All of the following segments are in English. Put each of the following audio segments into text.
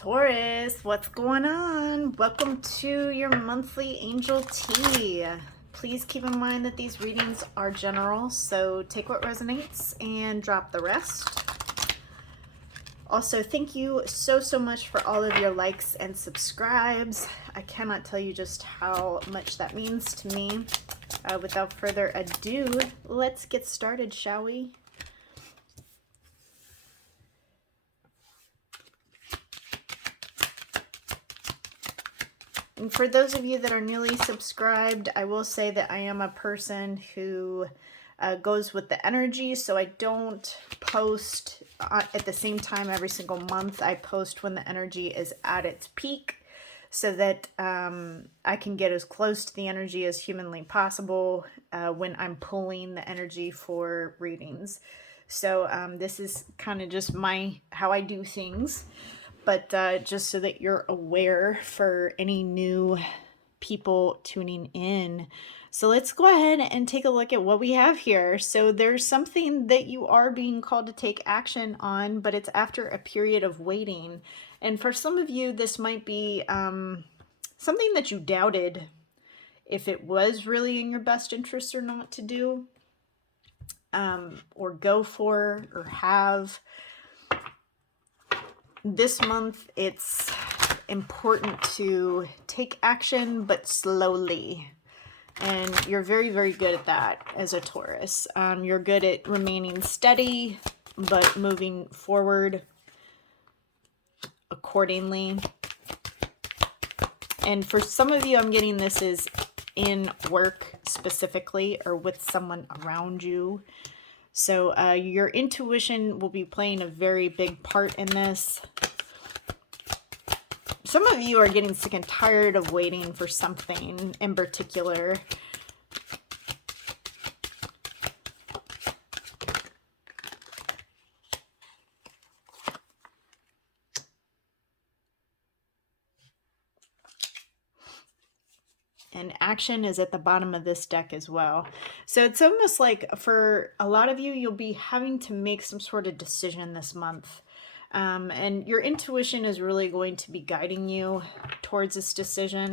Taurus, what's going on? Welcome to your monthly angel tea. Please keep in mind that these readings are general, so take what resonates and drop the rest. Also, thank you so much for all of your likes and subscribes. I cannot tell you just how much that means to me. Without further ado, let's get started, shall we? And for those of you that are newly subscribed, I will say that I am a person who goes with the energy, so I don't post at the same time every single month. I post when the energy is at its peak so that I can get as close to the energy as humanly possible when I'm pulling the energy for readings. So this is kind of just how I do things. But just so that you're aware for any new people tuning in. So let's go ahead and take a look at what we have here. So there's something that you are being called to take action on, but it's after a period of waiting. And for some of you, this might be something that you doubted if it was really in your best interest or not to do, or go for, or have. This month, it's important to take action, but slowly. And you're very good at that as a Taurus. You're good at remaining steady, but moving forward accordingly. And for some of you, I'm getting this is in work specifically, or with someone around you. So your intuition will be playing a very big part in this. Some of you are getting sick and tired of waiting for something in particular. And action is at the bottom of this deck as well. So it's almost like for a lot of you, you'll be having to make some sort of decision this month. And your intuition is really going to be guiding you towards this decision.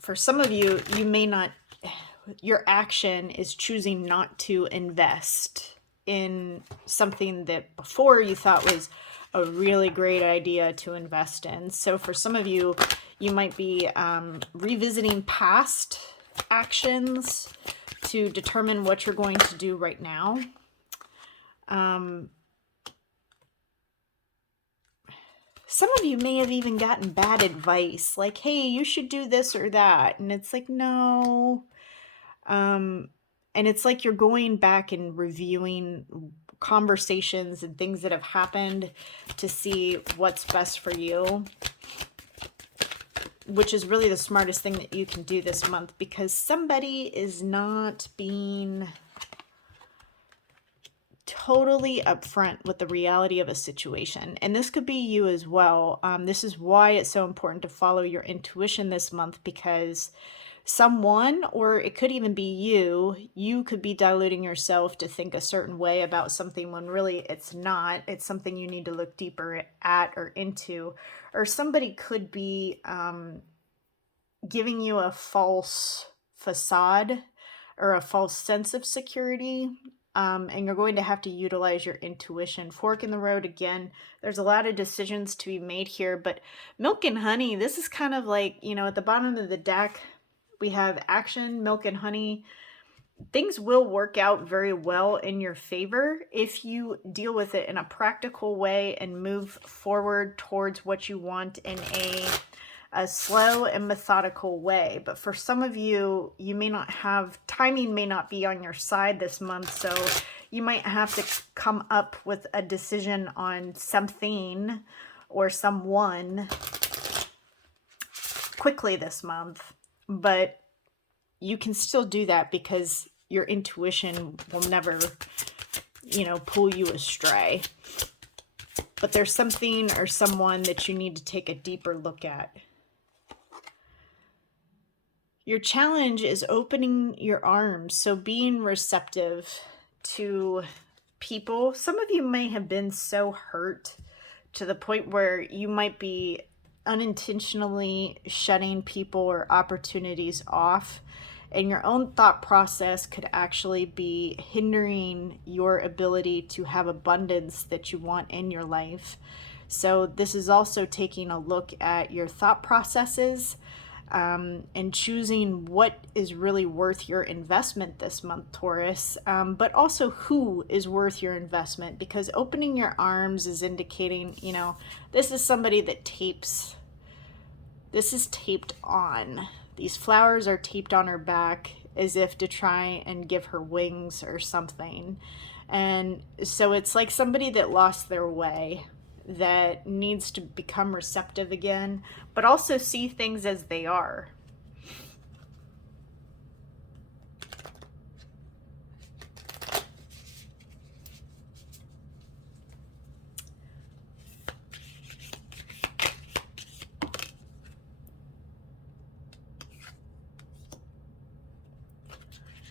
For some of you, you may not, your action is choosing not to invest in something that before you thought was a really great idea to invest in. So for some of you, you might be revisiting past actions to determine what you're going to do right now. Some of you may have even gotten bad advice, like, hey, you should do this or that. And it's like, no. And it's like you're going back and reviewing conversations and things that have happened to see what's best for you, which is really the smartest thing that you can do this month, because somebody is not being totally upfront with the reality of a situation. And this could be you as well. This is why it's so important to follow your intuition this month, because someone, or it could even be you could be diluting yourself to think a certain way about something when really it's not. It's something you need to look deeper at or into. Or somebody could be giving you a false facade or a false sense of security. And you're going to have to utilize your intuition. Fork in the road again. There's a lot of decisions to be made here, but milk and honey, this is kind of like, you know, at the bottom of the deck, we have action, milk and honey. Things will work out very well in your favor if you deal with it in a practical way and move forward towards what you want in a slow and methodical way. But for some of you, you may not have, timing may not be on your side this month, so you might have to come up with a decision on something or someone quickly this month. But you can still do that because your intuition will never, you know, pull you astray. But there's something or someone that you need to take a deeper look at. Your challenge is opening your arms, so being receptive to people. Some of you may have been so hurt to the point where you might be unintentionally shutting people or opportunities off, and your own thought process could actually be hindering your ability to have abundance that you want in your life. So this is also taking a look at your thought processes, and choosing what is really worth your investment this month, Taurus, but also who is worth your investment, because opening your arms is indicating, this is somebody that this is taped on. These flowers are taped on her back as if to try and give her wings or something. And so it's like somebody that lost their way, that needs to become receptive again, but also see things as they are.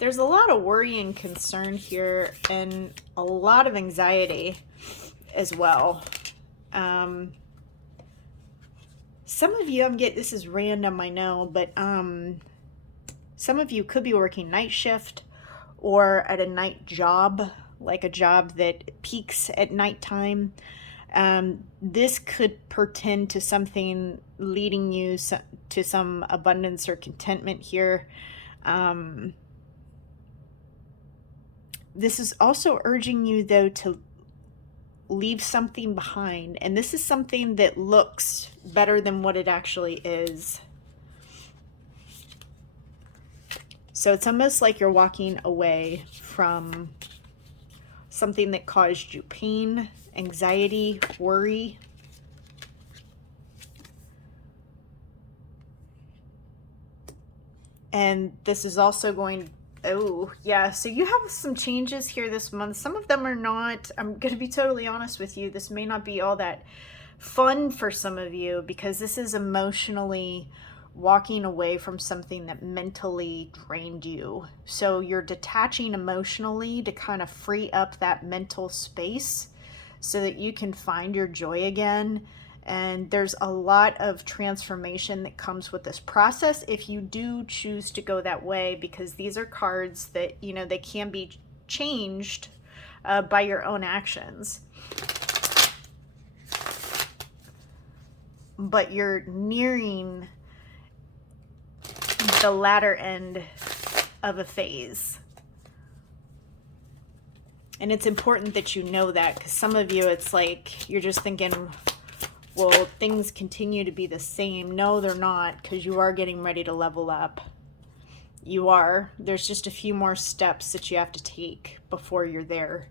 There's a lot of worry and concern here, and a lot of anxiety as well. Some of you, this is random, I know, but some of you could be working night shift or at a night job, like a job that peaks at nighttime. This could pertain to something leading you to some abundance or contentment here. This is also urging you, though, to leave something behind, and this is something that looks better than what it actually is. So it's almost like you're walking away from something that caused you pain, anxiety, worry. And this is also going, oh yeah, so you have some changes here this month. Some of them are not, I'm going to be totally honest with you, this may not be all that fun for some of you, because this is emotionally walking away from something that mentally drained you. So you're detaching emotionally to kind of free up that mental space so that you can find your joy again. And there's a lot of transformation that comes with this process if you do choose to go that way, because these are cards that, they can be changed by your own actions. But you're nearing the latter end of a phase. And it's important that you know that, because some of you, it's like you're just thinking, well, things continue to be the same. No, they're not, because you are getting ready to level up. You are. There's just a few more steps that you have to take before you're there,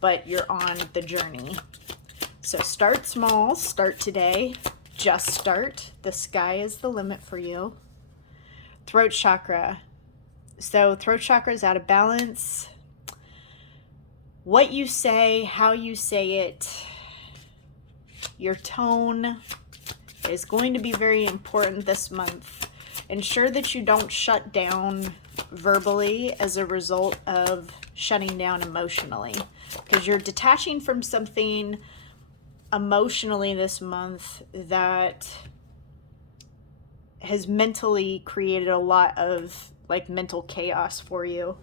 but you're on the journey. So start small, start today, just start. The sky is the limit for you. Throat chakra. So throat chakra is out of balance. What you say, how you say it, your tone is going to be very important this month. Ensure that you don't shut down verbally as a result of shutting down emotionally, because you're detaching from something emotionally this month that has mentally created a lot of mental chaos for you.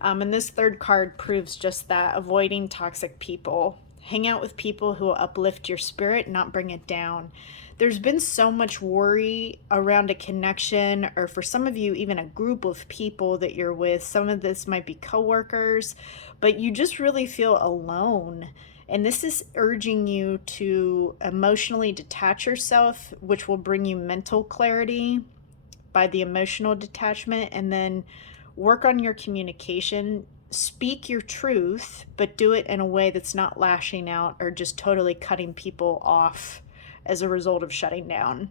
And this third card proves just that. Avoiding toxic people. Hang out with people who will uplift your spirit, not bring it down. There's been so much worry around a connection, or for some of you, even a group of people that you're with. Some of this might be coworkers, but you just really feel alone. And this is urging you to emotionally detach yourself, which will bring you mental clarity by the emotional detachment, and then work on your communication. Speak your truth, but do it in a way that's not lashing out or just totally cutting people off as a result of shutting down.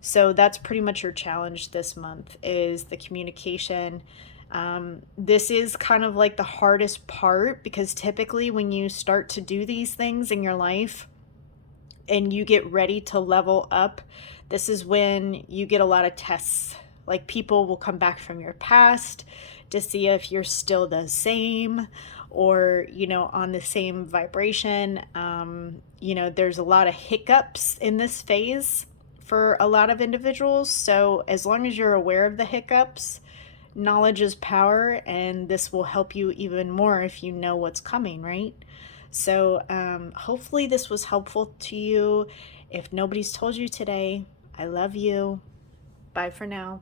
So that's pretty much your challenge this month, is the communication. This is kind of like the hardest part, because typically when you start to do these things in your life and you get ready to level up, this is when you get a lot of tests. Like, people will come back from your past to see if you're still the same, or, on the same vibration. There's a lot of hiccups in this phase for a lot of individuals. So as long as you're aware of the hiccups, knowledge is power, and this will help you even more if you know what's coming, right? So hopefully this was helpful to you. If nobody's told you today, I love you. Bye for now.